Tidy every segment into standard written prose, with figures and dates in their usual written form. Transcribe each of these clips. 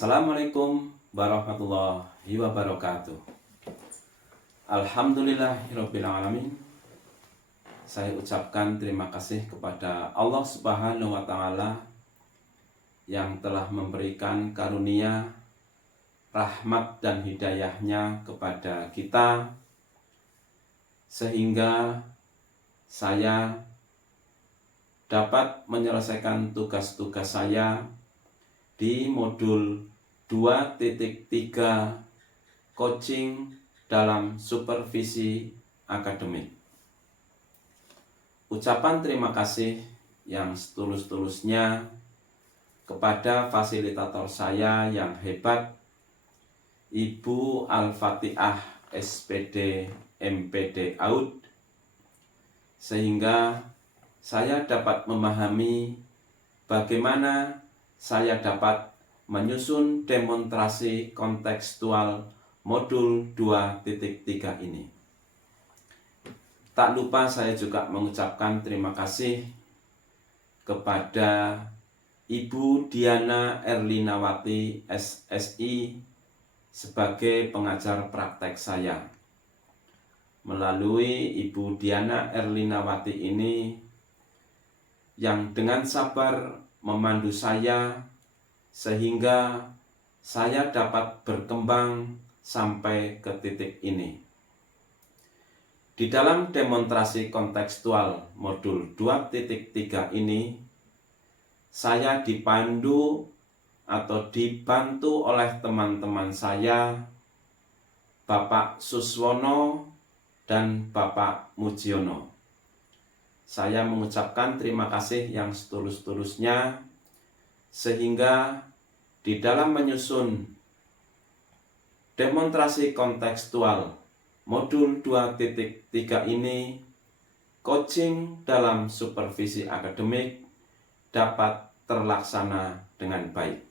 Assalamualaikum warahmatullahi wabarakatuh. Alhamdulillahirrabbilalamin. Saya ucapkan terima kasih kepada Allah Subhanahu wa Ta'ala yang telah memberikan karunia, rahmat dan hidayahnya kepada kita, sehingga saya dapat menyelesaikan tugas-tugas saya di modul 2.3 coaching dalam supervisi akademik. Ucapan terima kasih yang setulus-tulusnya kepada fasilitator saya yang hebat, Ibu Al-Fatihah SPD MPD AUD, sehingga saya dapat memahami bagaimana saya dapat menyusun demonstrasi kontekstual modul 2.3 ini. Tak lupa saya juga mengucapkan terima kasih kepada Ibu Diana Erlinawati SSI sebagai pengajar praktek saya. Melalui Ibu Diana Erlinawati ini yang dengan sabar memandu saya sehingga saya dapat berkembang sampai ke titik ini. Di dalam demonstrasi kontekstual modul 2.3 ini, saya dipandu atau dibantu oleh teman-teman saya, Bapak Suswono dan Bapak Mujiono. Saya mengucapkan terima kasih yang setulus-tulusnya, sehingga di dalam menyusun demonstrasi kontekstual modul 2.3 ini, coaching dalam supervisi akademik dapat terlaksana dengan baik.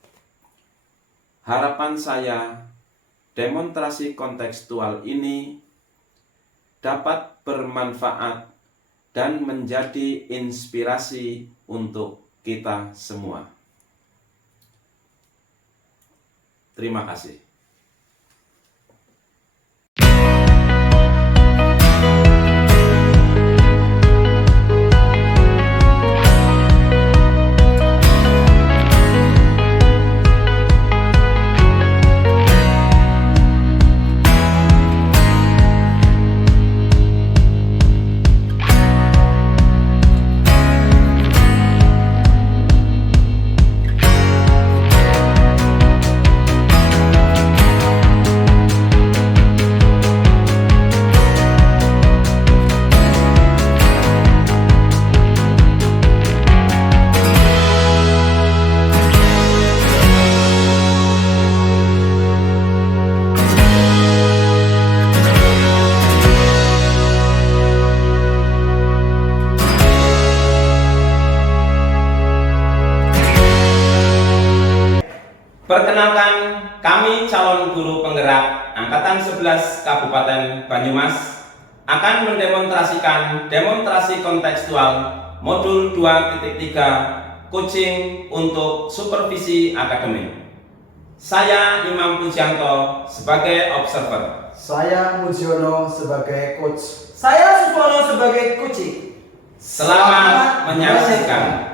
Harapan saya, demonstrasi kontekstual ini dapat bermanfaat dan menjadi inspirasi untuk kita semua. Terima kasih. Perkenalkan, kami calon guru penggerak Angkatan 11 Kabupaten Banyumas akan mendemonstrasikan demonstrasi kontekstual modul 2.3 coaching untuk supervisi akademik. Saya Imam Pujianto sebagai observer. Saya Mujiono sebagai coach. Saya Suswono sebagai coaching. Selamat menyaksikan.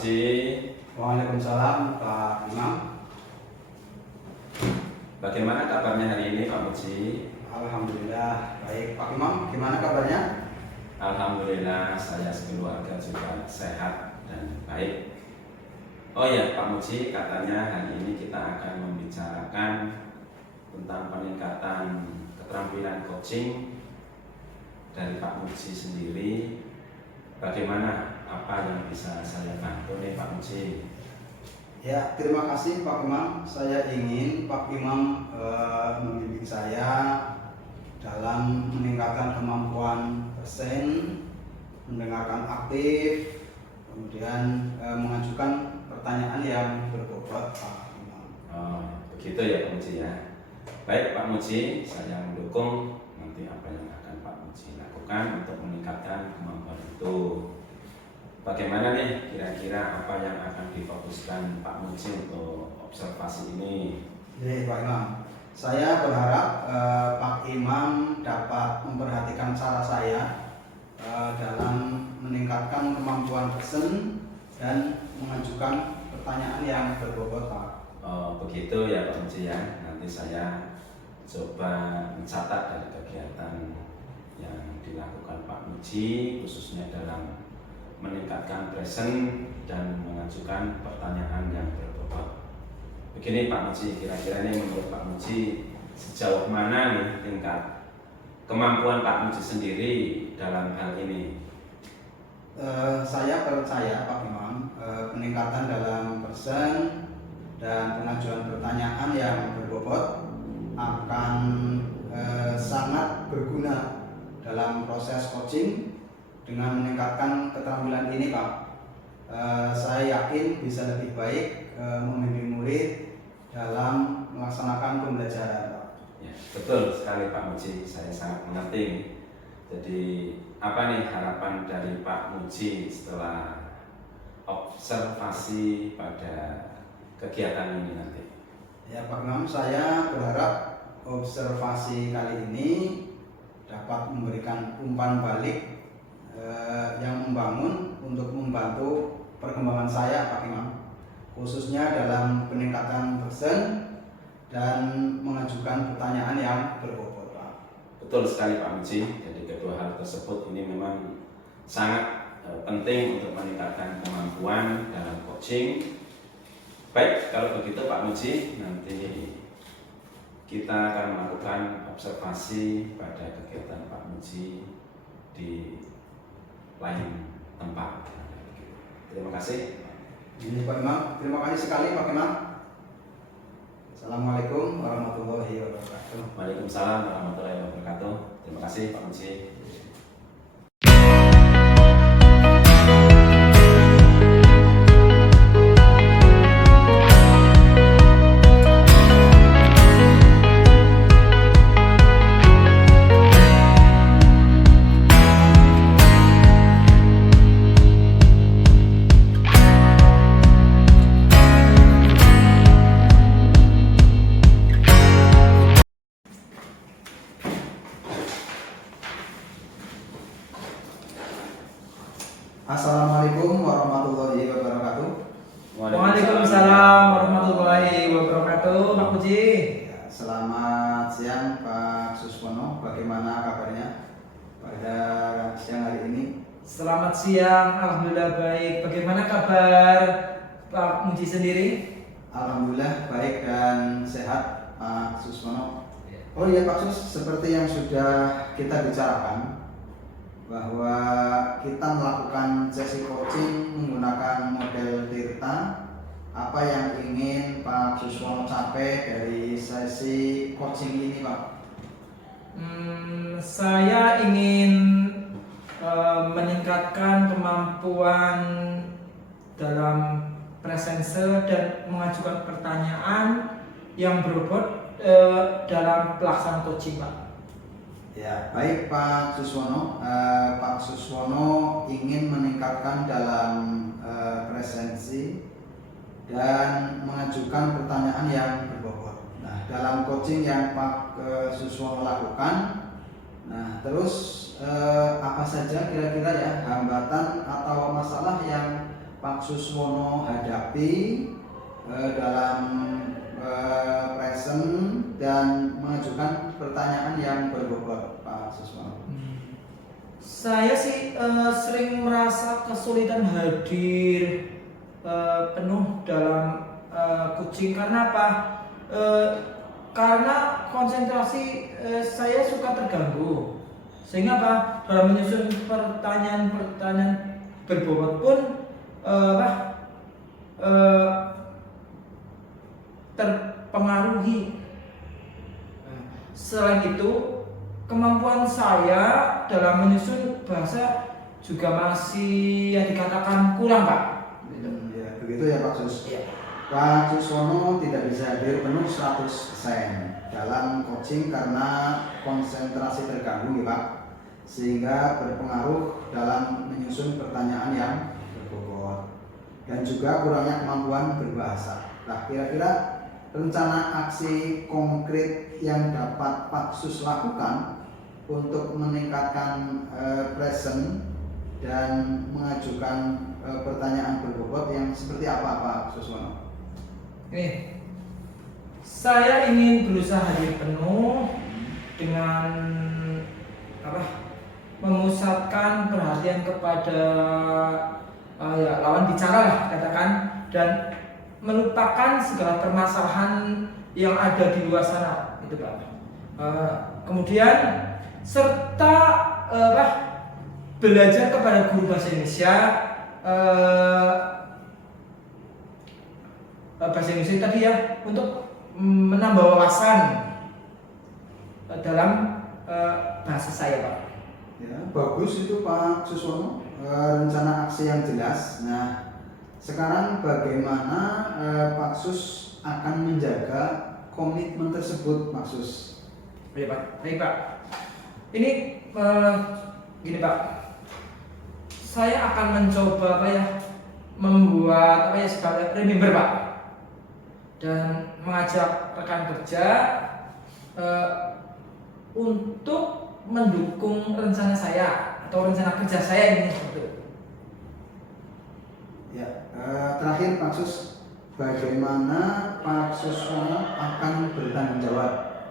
Muji. Waalaikumsalam Pak Imam. Bagaimana kabarnya hari ini Pak Muji? Alhamdulillah baik. Pak Imam, gimana kabarnya? Alhamdulillah saya sekeluarga juga sehat dan baik. Oh ya Pak Muji, katanya hari ini kita akan membicarakan tentang peningkatan keterampilan coaching dari Pak Muji sendiri. Bagaimana, apa yang bisa saya bantu nih Pak Muji? Ya, terima kasih Pak Imam. Saya ingin Pak Imam membimbing saya dalam meningkatkan kemampuan present, mendengarkan aktif, kemudian mengajukan pertanyaan yang berbobot Pak Imam. Oh, begitu ya Pak Muji ya. Baik Pak Muji, saya mendukung nanti apa yang akan Pak Muji lakukan untuk meningkatkan kemampuan itu. Bagaimana nih kira-kira apa yang akan difokuskan Pak Muji untuk observasi ini? Jadi Pak Imam, saya berharap Pak Imam dapat memperhatikan cara saya dalam meningkatkan kemampuan present dan mengajukan pertanyaan yang berbobot Pak. Oh, begitu ya Pak Muji ya. Nanti saya coba mencatat dari kegiatan yang dilakukan Pak Muji khususnya dalam meningkatkan present dan mengajukan pertanyaan yang berbobot. Begini Pak Muji, kira-kira ini menurut Pak Muji sejauh mana nih tingkat kemampuan Pak Muji sendiri dalam hal ini? Saya percaya Pak Imam, peningkatan dalam present dan pengajuan pertanyaan yang berbobot akan sangat berguna dalam proses coaching. Dengan meningkatkan keterampilan ini Pak, saya yakin bisa lebih baik membimbing murid dalam melaksanakan pembelajaran Pak. Ya, betul sekali Pak Muji, saya sangat mengerti. Jadi apa nih harapan dari Pak Muji setelah observasi pada kegiatan ini nanti? Ya Pak Imam, saya berharap observasi kali ini dapat memberikan umpan balik yang membangun untuk membantu perkembangan saya Pak Imam, khususnya dalam peningkatan present dan mengajukan pertanyaan yang berbobot Pak. Betul sekali Pak Muji. Jadi kedua hal tersebut ini memang sangat penting untuk meningkatkan kemampuan dalam coaching. Baik, kalau begitu Pak Muji, nanti kita akan melakukan observasi pada kegiatan Pak Muji di lain tempat. Terima kasih. Ini Pak Imam, terima kasih sekali Pak Imam. Assalamualaikum warahmatullahi wabarakatuh. Waalaikumsalam warahmatullahi wabarakatuh. Terima kasih Pak Muji. Assalamualaikum warahmatullahi wabarakatuh. Waalaikumsalam warahmatullahi wabarakatuh. Pak Muji. Ya, selamat siang Pak Suswono, bagaimana kabarnya pada siang hari ini? Selamat siang, alhamdulillah baik. Bagaimana kabar Pak Muji sendiri? Alhamdulillah baik dan sehat Pak Suswono. Oh iya Pak Sus, seperti yang sudah kita bicarakan bahwa kita melakukan sesi coaching menggunakan model Tirta. Apa yang ingin Pak Suswono capai dari sesi coaching ini Pak? Saya ingin meningkatkan kemampuan dalam presence dan mengajukan pertanyaan yang berbobot dalam pelaksanaan coaching Pak. Ya, baik Pak Suswono. Pak Suswono ingin meningkatkan dalam presensi dan mengajukan pertanyaan yang berbobot. Nah, dalam coaching yang Pak Suswono lakukan, nah terus apa saja kira-kira ya hambatan atau masalah yang Pak Suswono hadapi dalam present dan mengajukan pertanyaan yang berbobot, Pak Suswono? Saya sih sering merasa kesulitan hadir penuh dalam coaching. Karena apa? Karena konsentrasi saya suka terganggu, sehingga apa? Dalam menyusun pertanyaan-pertanyaan berbobot pun terpengaruhi. Selain itu, kemampuan saya dalam menyusun bahasa juga masih ya dikatakan kurang, Pak. Ya, begitu ya Pak Sus. Iya. Pak Suswono tidak bisa hadir penuh 100% dalam coaching karena konsentrasi terganggu ya Pak, sehingga berpengaruh dalam menyusun pertanyaan yang berbobot dan juga kurangnya kemampuan berbahasa. Nah, kira-kira rencana aksi konkret yang dapat Pak Sus lakukan untuk meningkatkan present dan mengajukan pertanyaan berbobot yang seperti apa Pak Suswono? Nih, saya ingin berusaha hadir penuh dengan memusatkan perhatian kepada ya, lawan bicara lah katakan, dan melupakan segala permasalahan yang ada di luar sana, itu Pak. Kemudian serta belajar kepada guru bahasa Indonesia. Bahasa Indonesia tadi ya, untuk menambah wawasan dalam bahasa saya, Pak. Ya, bagus itu Pak Suswono, rencana aksi yang jelas. Nah, sekarang bagaimana Pak Sus akan menjaga komitmen tersebut, Pak Sus? Baik Pak, baik Pak. Ini gini Pak, saya akan mencoba membuat sebagai remember Pak, dan mengajak rekan kerja untuk mendukung rencana saya atau rencana kerja saya ini. Ya, terakhir Pak Sus, bagaimana Pak Suswono akan bertanggung jawab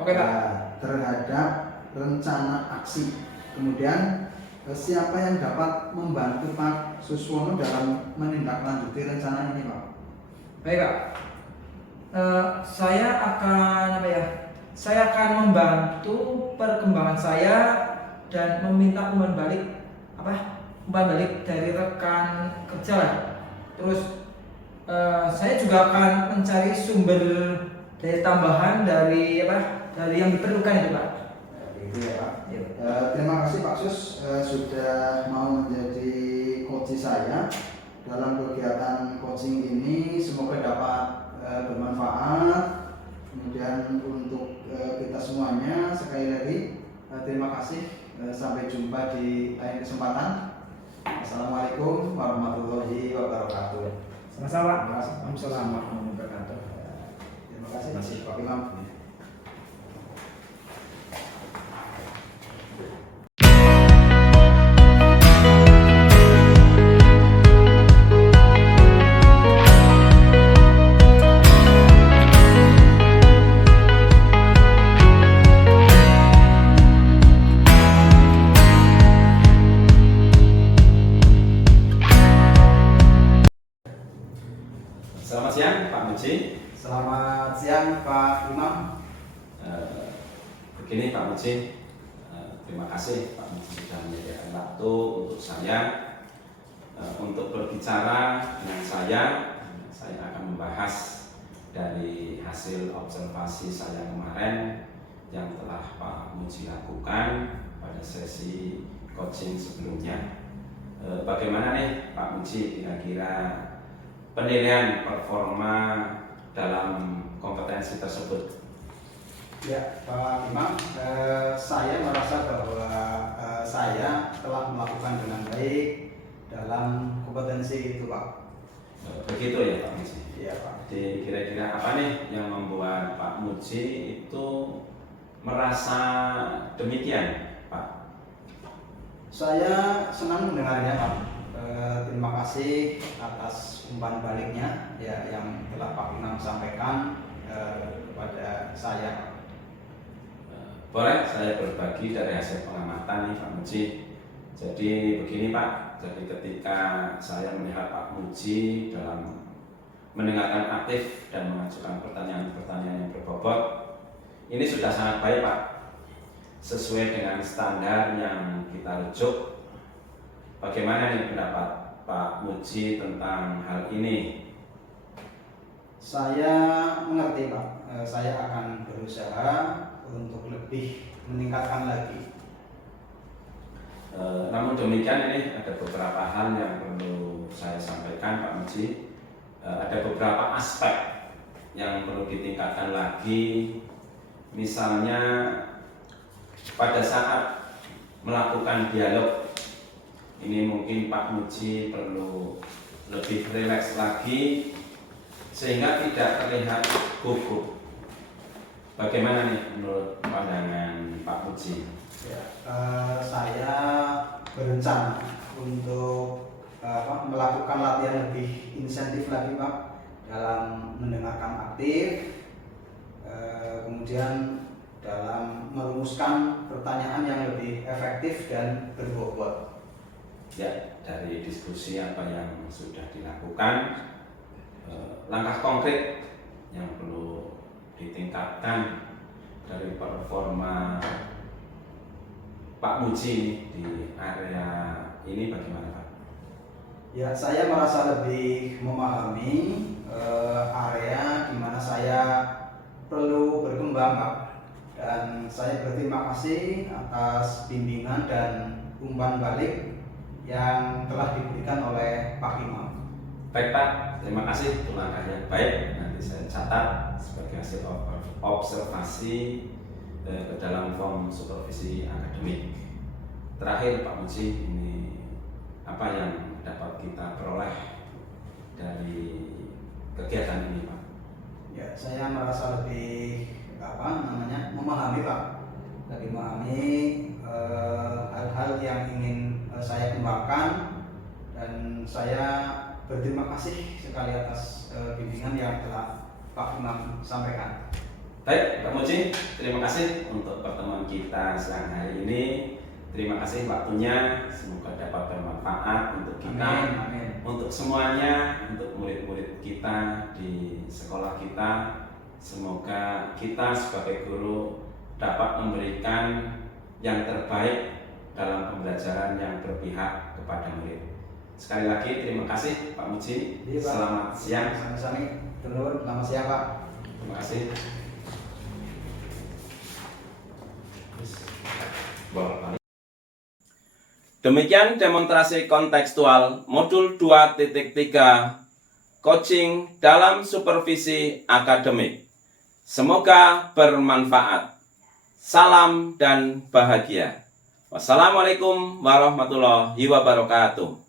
terhadap rencana aksi? Kemudian siapa yang dapat membantu Pak Suswono dalam menindaklanjuti rencana ini, Pak? Baik Pak. Saya akan membantu perkembangan saya dan meminta umpan balik dari rekan kerja lah. Terus saya juga akan mencari sumber daya tambahan dari yang diperlukan itu Pak. Itu ya Pak. Ya. Terima kasih Pak Sus sudah mau menjadi coach saya dalam kegiatan coaching ini. Semoga dapat bermanfaat. Kemudian untuk kita semuanya sekali lagi terima kasih. Sampai jumpa di lain kesempatan. Assalamualaikum warahmatullahi wabarakatuh. Sama-sama. Waalaikumsalam warahmatullahi wabarakatuh. Terima kasih Pak Imam. Selamat siang Pak Muji. Selamat siang Pak Imam. Begini Pak Muji, terima kasih Pak Muji sudah menyediakan waktu untuk saya untuk berbicara dengan saya. Saya akan membahas dari hasil observasi saya kemarin yang telah Pak Muji lakukan pada sesi coaching sebelumnya. Bagaimana nih Pak Muji kira-kira penilaian performa dalam kompetensi tersebut? Ya Pak Imam, saya merasa bahwa saya telah melakukan dengan baik dalam kompetensi itu Pak. Begitu ya Pak Muji? Iya Pak. Jadi kira-kira apa nih yang membuat Pak Muji itu merasa demikian Pak? Saya senang mendengarnya Pak. Terima kasih atas umpan baliknya ya yang telah Pak Imam sampaikan kepada saya. Boleh saya berbagi dari hasil pengamatan nih Pak Muji. Jadi begini Pak, jadi ketika saya melihat Pak Muji dalam mendengarkan aktif dan mengajukan pertanyaan-pertanyaan yang berbobot, ini sudah sangat baik Pak, sesuai dengan standar yang kita rujuk. Bagaimana nih pendapat Pak Muji tentang hal ini? Saya mengerti Pak, saya akan berusaha untuk lebih meningkatkan lagi. Namun demikian ini ada beberapa hal yang perlu saya sampaikan Pak Muji. Ada beberapa aspek yang perlu ditingkatkan lagi. Misalnya pada saat melakukan dialog, ini mungkin Pak Muji perlu lebih rileks lagi sehingga tidak terlihat gugup. Bagaimana nih menurut pandangan Pak Muji? Ya, saya berencana untuk melakukan latihan lebih insentif lagi Pak dalam mendengarkan aktif, kemudian dalam merumuskan pertanyaan yang lebih efektif dan berbobot. Ya, dari diskusi apa yang sudah dilakukan, langkah konkret yang perlu ditingkatkan dari performa Pak Muji di area ini bagaimana Pak? Ya, saya merasa lebih memahami area di mana saya perlu berkembang Pak, dan saya berterima kasih atas bimbingan dan umpan balik yang telah diberikan oleh Pak Imam. Baik Pak, terima kasih untuk langkah yang baik. Nanti saya catat sebagai hasil observasi ke dalam form supervisi akademik. Terakhir Pak Muji, ini apa yang dapat kita peroleh dari kegiatan ini Pak? Ya, saya merasa lebih memahami Pak, lebih memahami hal-hal yang ingin saya kembangkan, dan saya berterima kasih sekali atas bimbingan yang telah Pak Imam sampaikan. Baik Pak Muji, terima kasih untuk pertemuan kita siang hari ini. Terima kasih waktunya, semoga dapat bermanfaat untuk kita, Amin. untuk semuanya, untuk murid-murid kita di sekolah kita. Semoga kita sebagai guru dapat memberikan yang terbaik dalam pembelajaran yang berpihak kepada murid. Sekali lagi terima kasih Pak Muji. Iya, Pak. Selamat siang. Sami-sami. Selamat siang Pak. Terima kasih. Demikian demonstrasi kontekstual modul 2.3 coaching dalam supervisi akademik. Semoga bermanfaat. Salam dan bahagia. Wassalamualaikum warahmatullahi wabarakatuh.